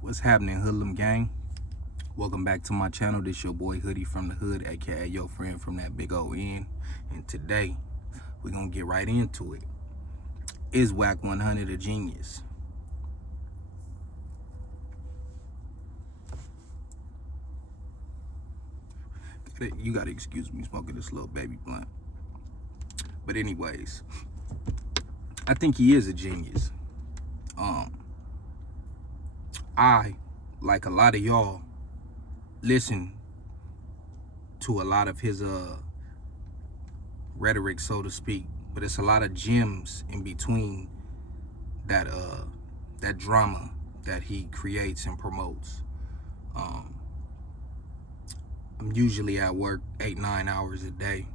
What's happening, Hoodlum gang? Welcome back to my channel. This your boy Hoodie from the Hood, aka your friend from that big old N. And today we're gonna get right into it. Is Wack 100 a genius? You gotta excuse me smoking this little baby blunt. But anyways, I think he is a genius. I, like a lot of y'all, listen to a lot of his rhetoric, so to speak, but it's a lot of gems in between that that drama that he creates and promotes. I'm usually at work 8-9 hours a day,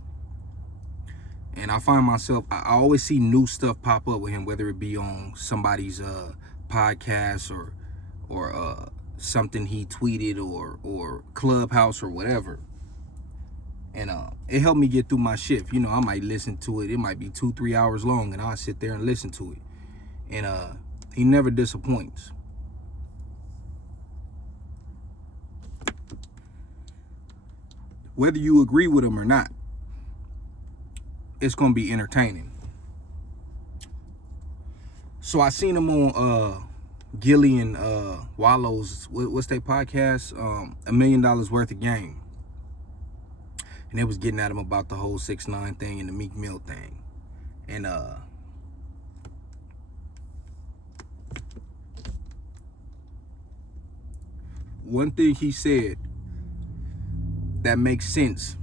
and I find myself, I always see new stuff pop up with him, whether it be on somebody's podcast or something he tweeted or Clubhouse or whatever. And it helped me get through my shift. You know, I might listen to it. It might be 2-3 hours long, and I'll sit there and listen to it. And he never disappoints. Whether you agree with him or not, it's gonna be entertaining. So I seen him on Gillian Wallow's, what's their podcast? $1 Million Worth of Game. And they was getting at him about the whole 6ix9ine thing and the Meek Mill thing. And one thing he said that makes sense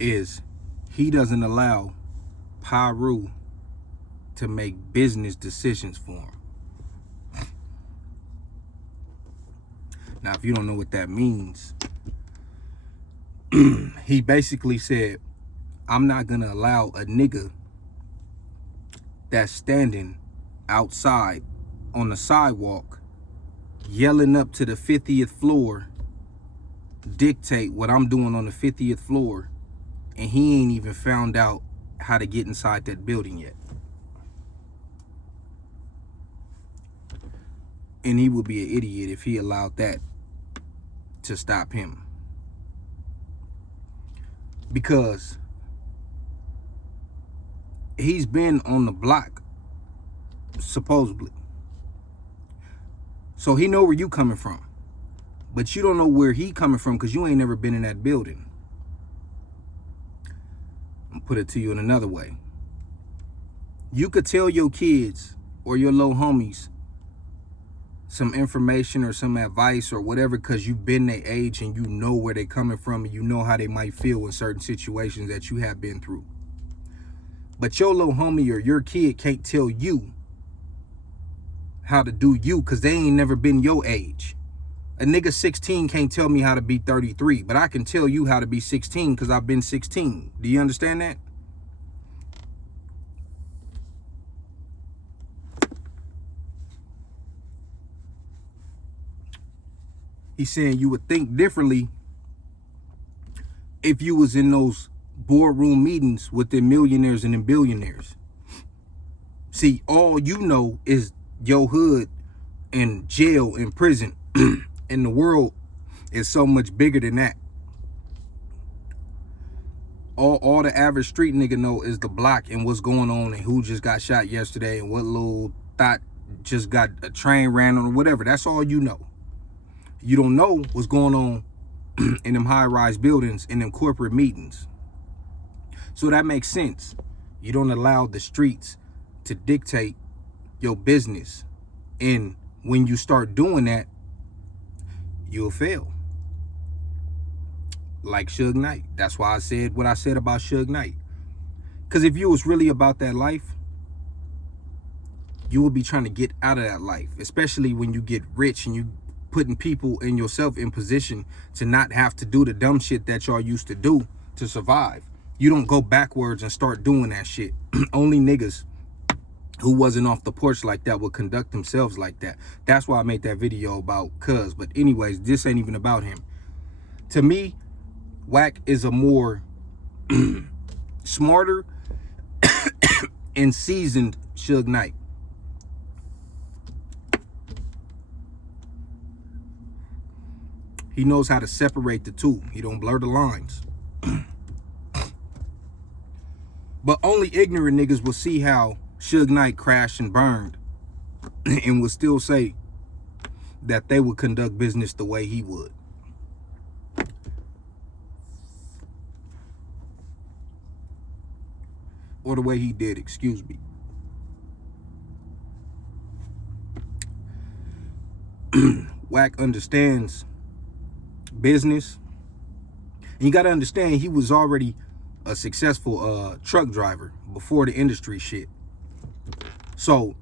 is he doesn't allow Pyru to make business decisions for him. Now, if you don't know what that means, he basically said, I'm not gonna allow a nigga that's standing outside on the sidewalk yelling up to the 50th floor dictate what I'm doing on the 50th floor, and he ain't even found out how to get inside that building yet. And he would be an idiot if he allowed that to stop him. Because he's been on the block, supposedly. So he know where you coming from. But you don't know where he coming from because you ain't never been in that building. I'm gonna put it to you in another way. You could tell your kids or your little homies some information or some advice or whatever because you've been their age and you know where they coming from and you know how they might feel in certain situations that you have been through. But your little homie or your kid can't tell you how to do you because they ain't never been your age. A nigga 16 can't tell me how to be 33, but I can tell you how to be 16 because I've been 16. Do you understand that? He's saying you would think differently if you was in those boardroom meetings with the millionaires and the billionaires. See, all you know is your hood and jail and prison. And the world is so much bigger than that. All the average street nigga know is the block and what's going on and who just got shot yesterday and what little thought just got a train ran on or whatever. That's all you know. You don't know what's going on in them high-rise buildings, in them corporate meetings. So that makes sense. You don't allow the streets to dictate your business. And when you start doing that, you'll fail. Like Suge Knight. That's why I said what I said about Suge Knight. Because if you was really about that life, you would be trying to get out of that life. Especially when you get rich and you putting people and yourself in position to not have to do the dumb shit that y'all used to do to survive. You don't go backwards and start doing that shit. Only niggas who wasn't off the porch like that would conduct themselves like that. That's why I made that video about Cuz. But anyways, this ain't even about him. To me, Wack is a more smarter and seasoned Suge Knight. He knows how to separate the two. He don't blur the lines. But only ignorant niggas will see how Suge Knight crashed and burned and will still say that they would conduct business the way he would. Or the way he did, excuse me. Wack understands business. And you got to understand, he was already a successful truck driver before the industry shit. So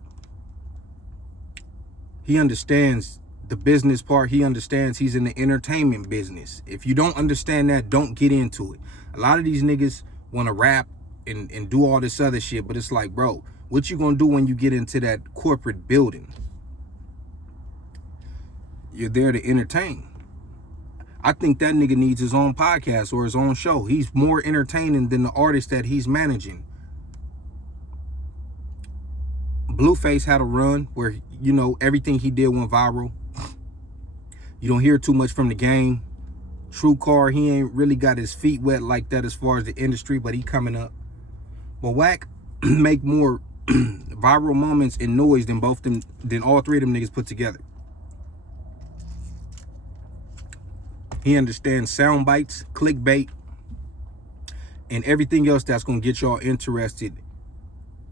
he understands the business part. He understands he's in the entertainment business. If you don't understand that, don't get into it. A lot of these niggas want to rap and do all this other shit, but it's like, bro, what you gonna do when you get into that corporate building? You're there to entertain. I think that nigga needs his own podcast or his own show. He's more entertaining than the artist that he's managing. Blueface had a run where, you know, everything he did went viral. You don't hear too much from the game. True Car, he ain't really got his feet wet like that as far as the industry, but he coming up. But Wack make more viral moments and noise than all three of them niggas put together. He understands sound bites, clickbait, and everything else that's gonna get y'all interested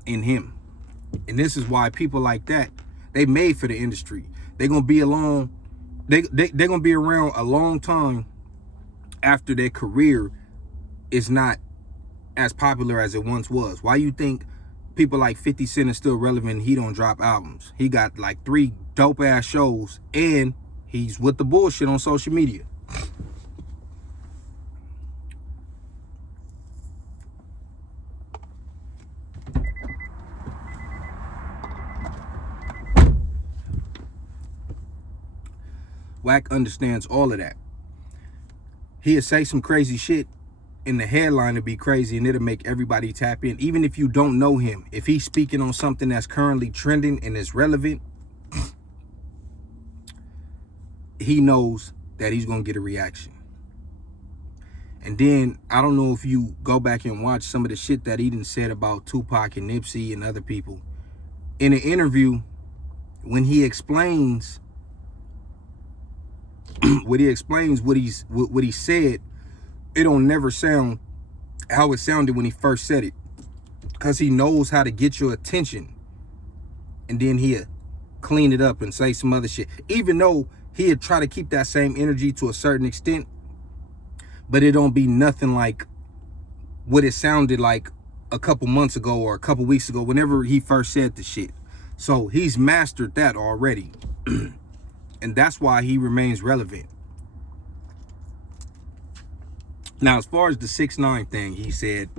in him. And this is why people like that, they made for the industry. They're gonna be along, they're gonna be around a long time after their career is not as popular as it once was. Why you think people like 50 Cent is still relevant and he don't drop albums? He got like 3 dope ass shows and he's with the bullshit on social media. Wack understands all of that. He'll say some crazy shit and the headline will be crazy and it'll make everybody tap in. Even if you don't know him, if he's speaking on something that's currently trending and is relevant, he knows that he's gonna get a reaction. And then I don't know if you go back and watch some of the shit that he done said about Tupac and Nipsey and other people. In an interview, when he explains what he said, it don't never sound how it sounded when he first said it, because he knows how to get your attention, and then he'll clean it up and say some other shit, even though he'll try to keep that same energy to a certain extent, but it don't be nothing like what it sounded like a couple months ago or a couple weeks ago whenever he first said the shit. So he's mastered that already. And that's why he remains relevant. Now, as far as the 6ix9ine thing, he said,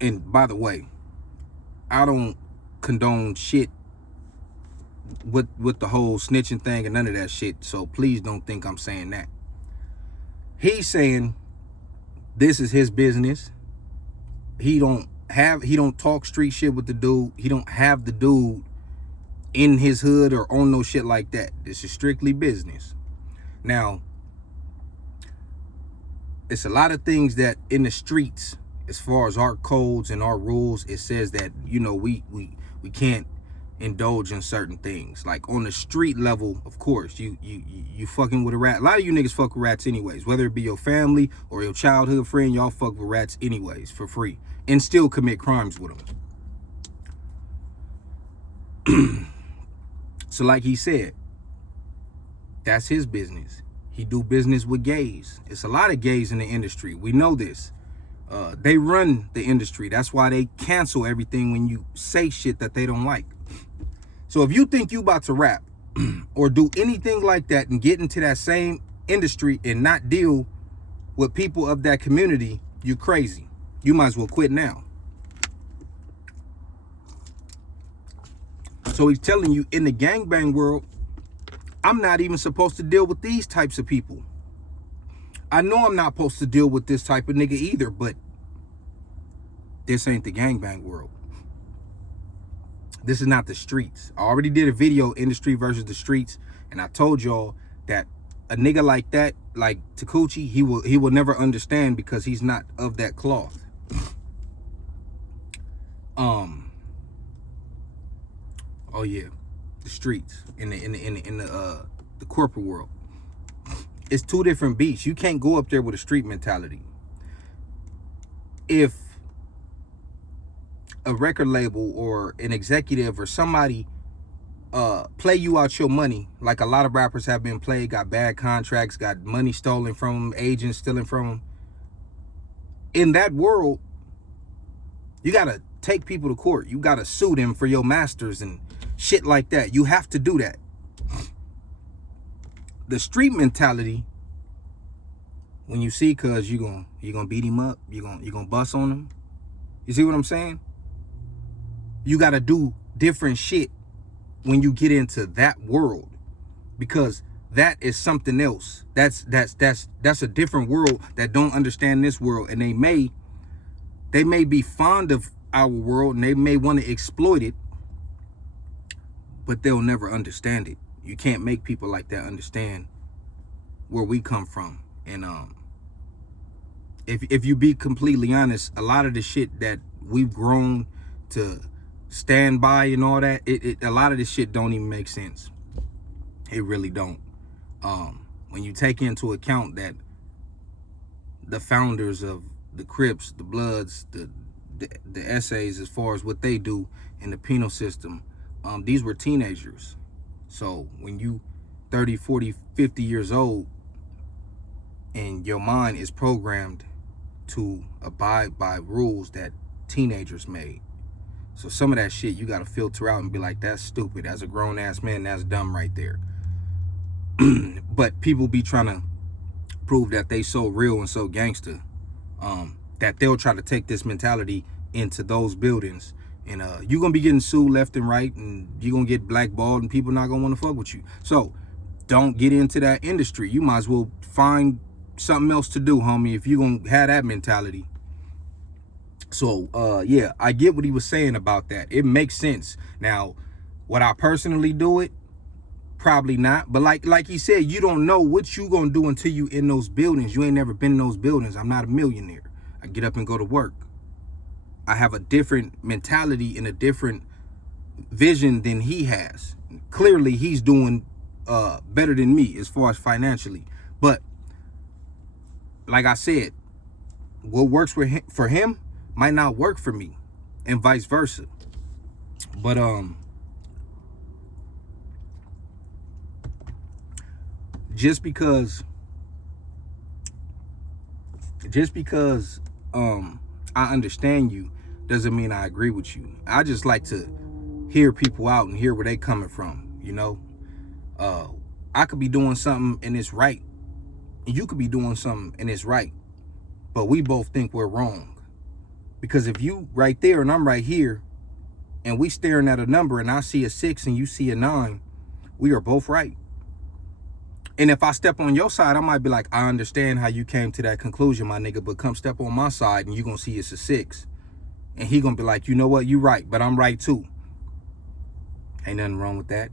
and by the way, I don't condone shit with the whole snitching thing and none of that shit, so please don't think I'm saying that. He's saying this is his business. He don't talk street shit with the dude. He don't have the dude in his hood or on no shit like that. This is strictly business. Now, it's a lot of things that in the streets, as far as our codes and our rules, it says that, you know, we can't indulge in certain things. Like on the street level, of course, you fucking with a rat. A lot of you niggas fuck with rats anyways, whether it be your family or your childhood friend, y'all fuck with rats anyways for free and still commit crimes with them. So like he said, that's his business. He do business with gays. It's a lot of gays in the industry. We know this. They run the industry. That's why they cancel everything when you say shit that they don't like. So if you think you about to rap or do anything like that and get into that same industry and not deal with people of that community, you're crazy. You might as well quit now. So he's telling you, in the gangbang world, I'm not even supposed to deal with these types of people. I know I'm not supposed to deal with this type of nigga either, but this ain't the gangbang world. This is not the streets. I already did a video, industry versus the streets, and I told y'all that a nigga like that, like Takuchi, he will never understand because he's not of that cloth. Oh yeah, the streets in the corporate world. It's two different beasts. You can't go up there with a street mentality. If a record label or an executive or somebody play you out your money, like a lot of rappers have been played, got bad contracts, got money stolen from them, agents stealing from them. In that world, you gotta take people to court. You gotta sue them for your masters and shit like that. You have to do that. The street mentality, when you see cuz you gonna beat him up, you gonna bust on him. You see what I'm saying? You gotta do different shit when you get into that world, because that is something else. That's a different world that don't understand this world, and they may be fond of our world and they may want to exploit it, but they'll never understand it. You can't make people like that understand where we come from. And if you be completely honest, a lot of the shit that we've grown to stand by and all that, a lot of this shit don't even make sense. It really don't. When you take into account that the founders of the Crips, the Bloods, the essays, as far as what they do in the penal system, these were teenagers. So when you 30, 40, 50 years old and your mind is programmed to abide by rules that teenagers made, so some of that shit you got to filter out and be like, that's stupid. As a grown-ass man, that's dumb right there. But people be trying to prove that they so real and so gangster, that they'll try to take this mentality into those buildings. And you're going to be getting sued left and right, and you're going to get blackballed, and people not going to want to fuck with you. So don't get into that industry. You might as well find something else to do, homie, if you're going to have that mentality. So, yeah, I get what he was saying about that. It makes sense. Now, would I personally do it? Probably not. But like he said, you don't know what you gonna do until you in those buildings. You ain't never been in those buildings. I'm not a millionaire. I get up and go to work. I have a different mentality and a different vision than he has. Clearly, he's doing better than me as far as financially. But like I said, what works for him might not work for me, and vice versa. But just because I understand you doesn't mean I agree with you. I just like to hear people out and hear where they coming from, you know. I could be doing something and it's right, and you could be doing something and it's right, but we both think we're wrong. Because if you right there and I'm right here and we staring at a number and I see a 6 and you see a 9, we are both right. And if I step on your side, I might be like, I understand how you came to that conclusion, my nigga, but come step on my side and you're going to see it's a 6. And he going to be like, you know what? You right, but I'm right too. Ain't nothing wrong with that.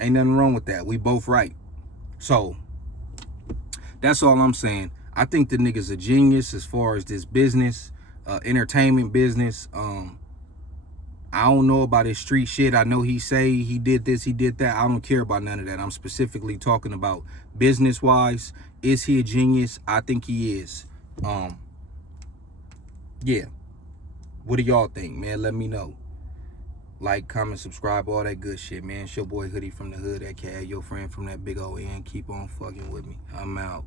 Ain't nothing wrong with that. We both right. So that's all I'm saying. I think the nigga's a genius as far as this business, entertainment business. I don't know about his street shit. I know he say he did this, he did that. I don't care about none of that. I'm specifically talking about business-wise. Is he a genius? I think he is. Yeah. What do y'all think, man? Let me know. Like, comment, subscribe, all that good shit, man. It's your boy Hoodie from the Hood, aka your friend from that big old end. Keep on fucking with me. I'm out.